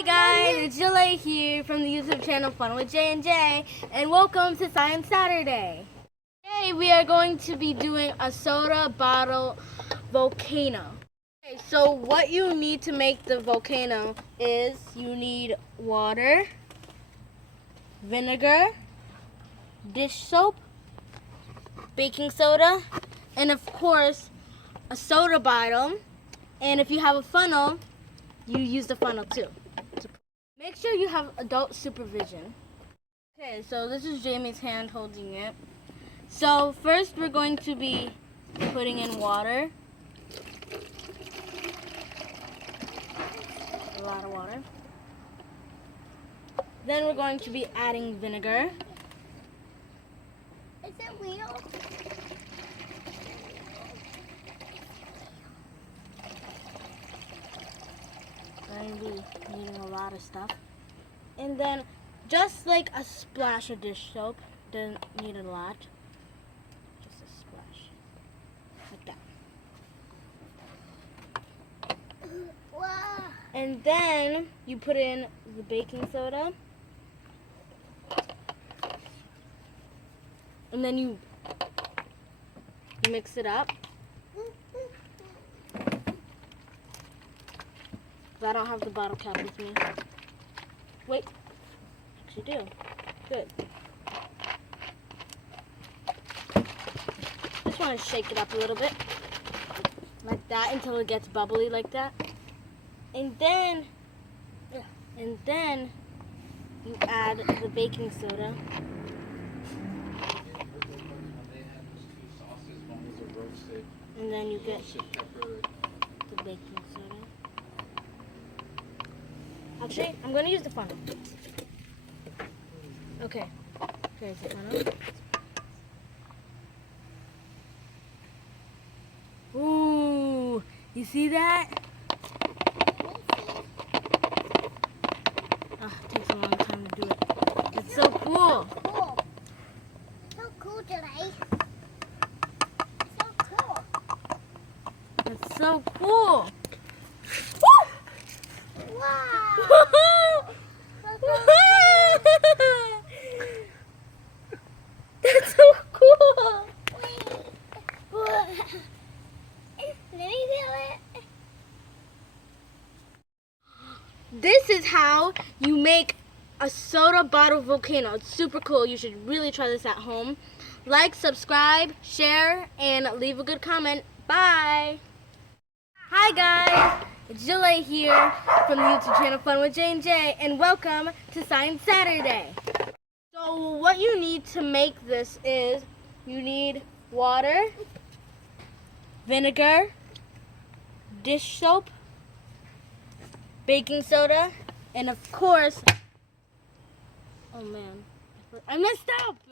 Hi guys, it's Jilay here from the YouTube channel Fun with J&J, and welcome to Science Saturday. Today we are going to be doing a soda bottle volcano. Okay, so what you need to make the volcano is you need water, vinegar, dish soap, baking soda, and of course a soda bottle. And if you have a funnel, you use the funnel too. Make sure you have adult supervision. Okay, so this is Jamie's hand holding it. So first we're going to be putting in water. A lot of water. Then we're going to be adding vinegar. Is it real? Going to be needing a lot of stuff. And then just like a splash of dish soap, doesn't need a lot. Just a splash. Like that. Wow. And then you put in the baking soda. And then you mix it up. I don't have the bottle cap with me. Wait, actually do. Good. Just want to shake it up a little bit, like that, until it gets bubbly like that. And then you add the baking soda. And then you get the baking soda. Actually, I'm going to use the funnel. Okay, here's the funnel. Ooh, you see that? Oh, it takes a long time to do it. It's so cool. Cool. So cool today. So cool. It's so cool. Wow. That's so cool. Let me feel it. This is how you make a soda bottle volcano. It's super cool. You should really try this at home. Like, subscribe, share, and leave a good comment. Bye. Hi guys, it's Jilay here from the YouTube channel Fun with J&J, and welcome to Science Saturday. So what you need to make this is you need water, vinegar, dish soap, baking soda, and of course, oh man, I messed up!